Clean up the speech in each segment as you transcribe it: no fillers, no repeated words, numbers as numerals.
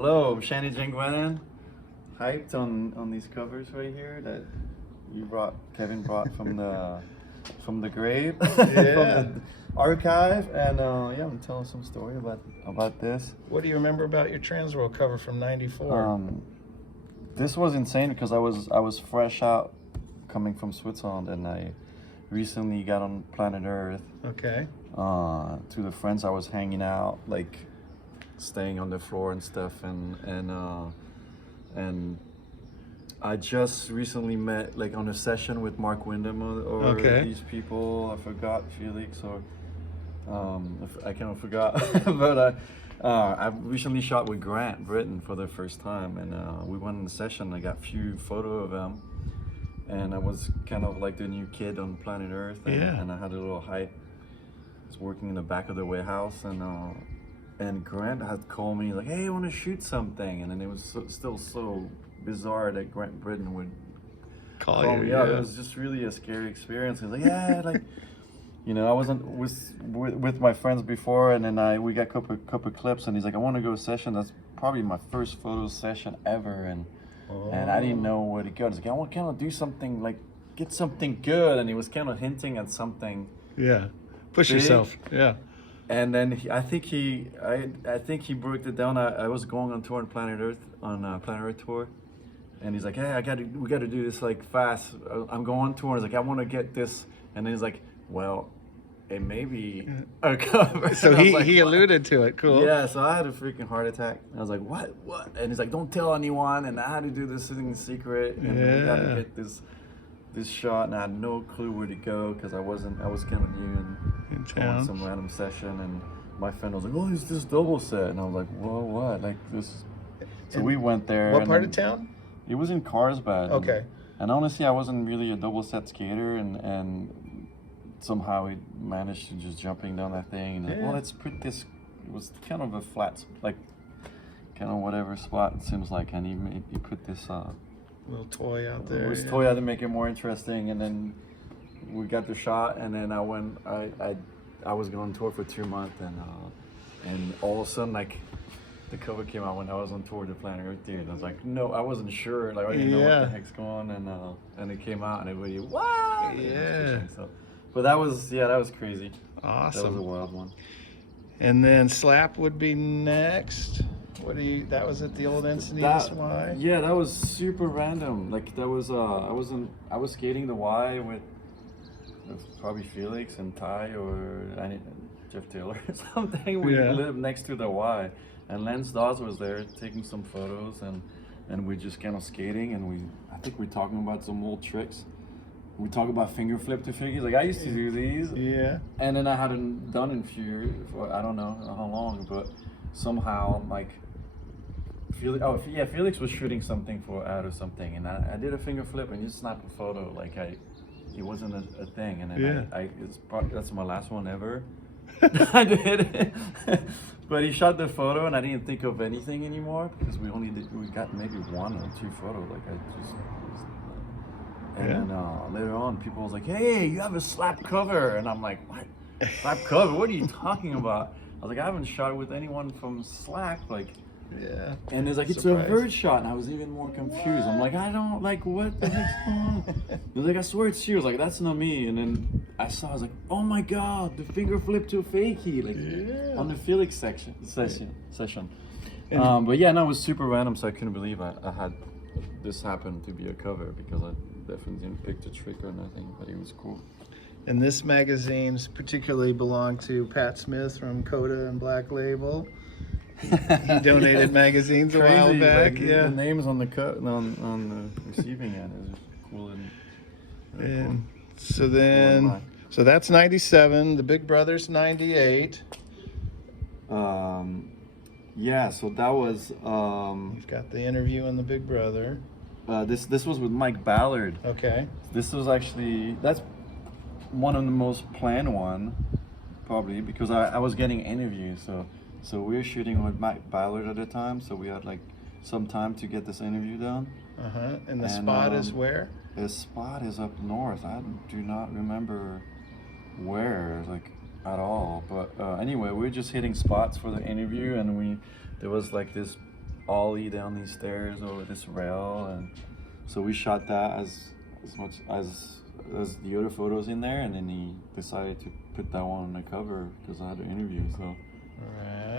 Hello, I'm Chany Jeanguenin. Hyped on these covers right here that Kevin brought from the grave, from the archive, and yeah, I'm telling some story about this. What do you remember about your Transworld cover from '94? This was insane because I was fresh out coming from Switzerland, and I recently got on planet Earth. Okay. To the friends I was hanging out, like staying on the floor and stuff, and I just recently met like on a session with Mark Wyndham or these people. I forgot Felix or I kind of forgot, but I recently shot with Grant Brittain for the first time, and we went in the session. I got a few photos of him, and I was kind of like the new kid on planet Earth, and I had a little hype. I was working in the back of the warehouse, and Grant had called me like, "Hey, I want to shoot something," and then it was still so bizarre that Grant Brittain would call me up. It was just really a scary experience. He was like, "Yeah, like." You know, I wasn't with my friends before, and then we got a couple clips, and he's like, "I want to go to a session." That's probably my first photo session ever, and I didn't know where to go. I was like, "I want to kind of do something, like get something good," and he was kind of hinting at something. Yeah, push big. yourself. Yeah. And then I think he broke it down. I was going on tour on Planet Earth Planet Earth tour, and he's like, "Hey, we got to do this like fast. I'm going on tour." He's like, "I want to get this," and then he's like, "Well, it may be a cover." So he alluded to it. Cool. Yeah, so I had a freaking heart attack. I was like, what? And he's like, "Don't tell anyone." And I had to do this thing in secret. And we got to get this shot, and I had no clue where to go because I was kind of new in town. Some random session, and my friend was like, "Oh, it's this double set," and I was like, "Whoa, what? Like this?" So we went there. What part of town? It was in Carlsbad. Okay. And honestly, I wasn't really a double set skater, and somehow he managed to just jumping down that thing. And like, well, let's put this. It was kind of a flat, like kind of whatever spot it seems like, and he put this little toy out there. This toy out to make it more interesting, and then we got the shot, and then I was going on tour for 2 months, and all of a sudden like the cover came out when I was on tour with the Planet Earth dude. I was like, no, I wasn't sure, like I didn't know what the heck's going on, and it came out, and everybody, wow, so, but that was crazy. Awesome. That was a wild one. And then Slap would be next. That was at the old Encinitas Y? Yeah, that was super random. Like that was I was skating the Y with probably Felix and Ty or Jeff Taylor or something. We lived next to the Y, and Lance Dawes was there taking some photos, and we just kind of skating, and I think we're talking about some old tricks. We talk about finger flip to figures. Like I used to do these. Yeah. And then I hadn't done in for I don't know how long, but somehow like Felix was shooting something for ad or something, and I did a finger flip and just snapped a photo. Like it wasn't a thing, and then that's my last one ever. I did it. But he shot the photo, and I didn't think of anything anymore because we got maybe 1 or 2 photos. Like and then later on, people was like, "Hey, you have a Slap cover," and I'm like, "What? Slap cover? What are you talking about?" I was like, "I haven't shot with anyone from Slap, like." Yeah. And it's like, "It's a vert shot," and I was even more confused. I'm like, "I don't like what the heck's going on?" He was like, "I swear it's you." I was like, "That's not me." And then I was like, "Oh my god, the finger flip to fakie," like on the Felix session. But yeah, no, it was super random, so I couldn't believe I had this happen to be a cover because I definitely didn't pick the trick or nothing, but it was cool. And this magazine particularly belonged to Pat Smith from Coda and Black Label. He donated magazines a while back. Like, the names on the on the receiving end is cool and cool. So that's 97. The Big Brother's 98. Yeah, so that was you've got the interview on the Big Brother. This was with Mike Ballard. Okay. This was actually that's one of the most planned one, probably because I was getting interviews. So we were shooting with Mike Ballard at the time, so we had like some time to get this interview done. And the spot is where? The spot is up north. I do not remember where, like at all. But anyway, we were just hitting spots for the interview, and there was like this ollie down these stairs over this rail, and so we shot that as much as the other photos in there, and then he decided to put that one on the cover because I had an interview. So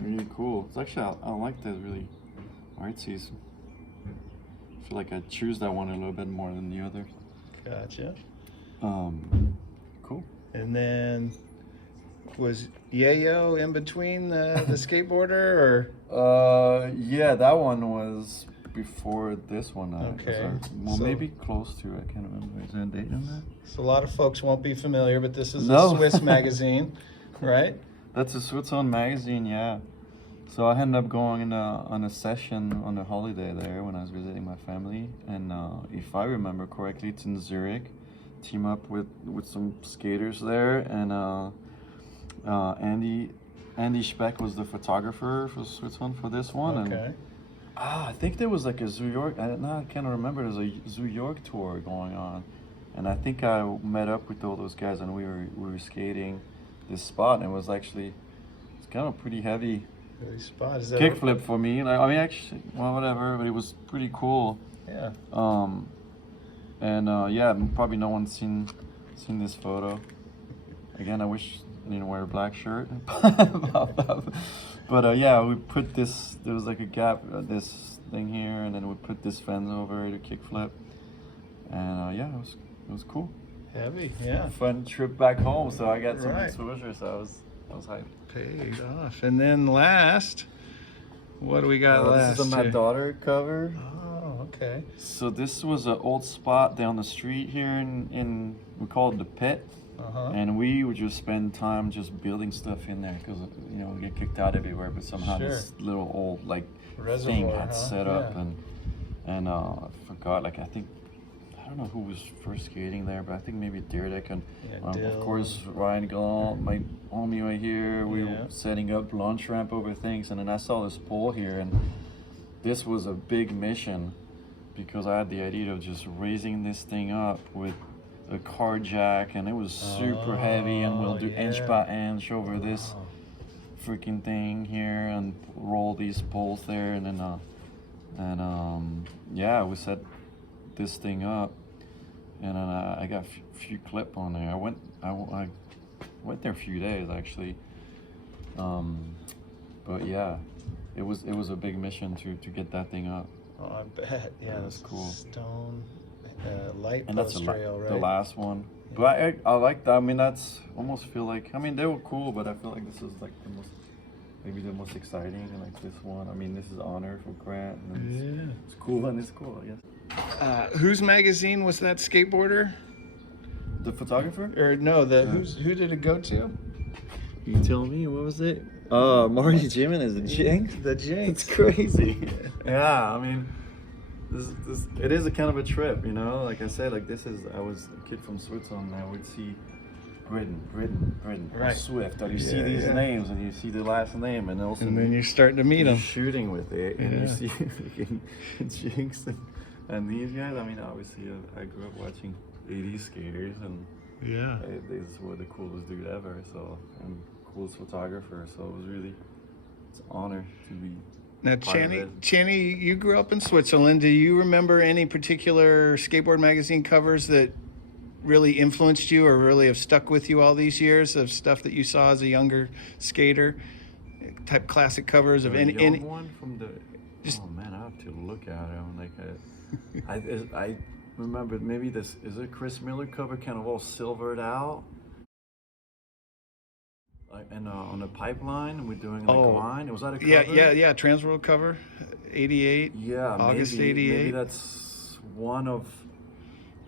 really cool. It's actually I like that, really artsy. I feel like I choose that one a little bit more than the other. Gotcha. Cool. And then was Yeyo in between the skateboarder, or? Yeah, that one was before this one. Okay. Well, so, maybe close to. I can't remember. Is there a date on that? So a lot of folks won't be familiar, but this is a Swiss magazine, right? That's a Switzerland magazine, yeah. So I ended up going on a session on a holiday there when I was visiting my family, and if I remember correctly, it's in Zurich. Team up with some skaters there, and Andy Speck was the photographer for Switzerland for this one. Okay. And I think there was like a New York. I can't remember. There's a New York tour going on, and I think I met up with all those guys, and we were skating this spot, and it was actually kind of pretty heavy. Spot. Is that kickflip for me? I mean, actually, well, whatever, but it was pretty cool. Yeah. Yeah, probably no one's seen this photo. Again, I wish I didn't wear a black shirt. But yeah, we put this. There was like a gap, this thing here, and then we put this fence over to kickflip. And yeah, it was cool. Heavy, yeah. Fun trip back home, so I got some exposure. So I was hyped. Paid off. And then last, what do we got last? This is a My Daughter cover. Oh, okay. So this was an old spot down the street here in we call it the Pit. And we would just spend time just building stuff in there because we get kicked out everywhere, but somehow this little old reservoir thing had set up, and I forgot, I think, I don't know who was first skating there, but I think maybe Deerdek, and of course Ryan Gallant, my homie right here. We were setting up launch ramp over things, and then I saw this pole here, and this was a big mission because I had the idea of just raising this thing up with a car jack, and it was super heavy, and we'll do inch by inch over this freaking thing here and roll these poles there, and then yeah, we set this thing up, and then I got a few clip on there. I went there a few days actually, but yeah, it was a big mission to get that thing up. Oh, I bet. Yeah, that's cool. Stone light and post trail, right? The last one. Yeah. But I like that. I mean, that's almost feel like, I mean, they were cool, but I feel like this is like maybe the most exciting, like this one. I mean, this is honor for Grant. And it's cool, and it's cool, I guess. Whose magazine was that, Skateboarder? The photographer? Or no, who did it go to? You tell me, what was it? Marty Jimenez, the Jinx? The Jinx. It's crazy. Yeah, I mean, it is a kind of a trip, like I said, I was a kid from Switzerland, and I would see Brittain, right. Swift, you see these names, and you see the last name, and also then you're starting to meet them. Shooting with it, and you see Jinx and these guys. I mean, obviously, I grew up watching 80s skaters, and these were the coolest dude ever, so, and coolest photographer, so it was really, it's an honor to be. Now, Chany, you grew up in Switzerland. Do you remember any particular skateboard magazine covers that really influenced you or really have stuck with you all these years, of stuff that you saw as a younger skater? Type classic covers of any one from the. Oh man, I have to look at it. I remember maybe this is a Chris Miller cover, kind of all silvered out. And on a pipeline, we're doing a line. Was that a cover? Yeah. Transworld cover, 88. Yeah, August 88.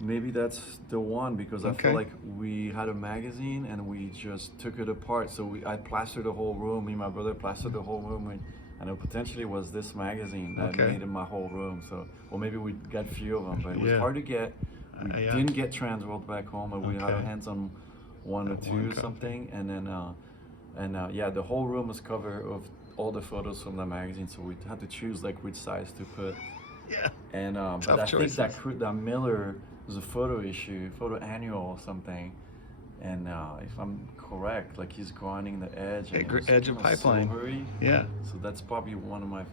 Maybe that's the one, because I feel like we had a magazine and we just took it apart. So I plastered the whole room. Me and my brother plastered the whole room, and it potentially was this magazine that made in my whole room. So, well, maybe we got a few of them, but it was hard to get. We didn't get Transworld back home, and we had our hands on one or two or something, and then. The whole room was covered of all the photos from the magazine, so we had to choose which size to put. Yeah. And but I think that Miller was a photo annual or something, and if I'm correct, he's grinding the edge. Edge of pipeline. Silvery. Yeah. So that's probably one of my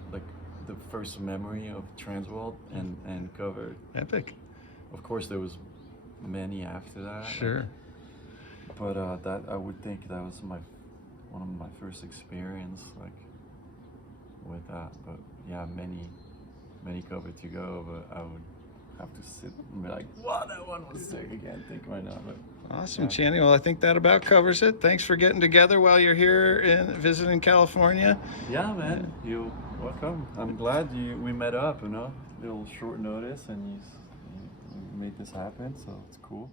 the first memory of Transworld and covered. Epic. Of course, there was many after that. Sure. But that I would think that was one of my first experience like with that. But yeah, many covered to go. But I would have to sit and be like, wow, that one was sick. I can't think right now. But awesome, yeah. Chany. Well, I think that about covers it. Thanks for getting together while you're here and visiting California. Yeah, man. You're welcome. I'm glad we met up. You know, little short notice, and you made this happen. So it's cool.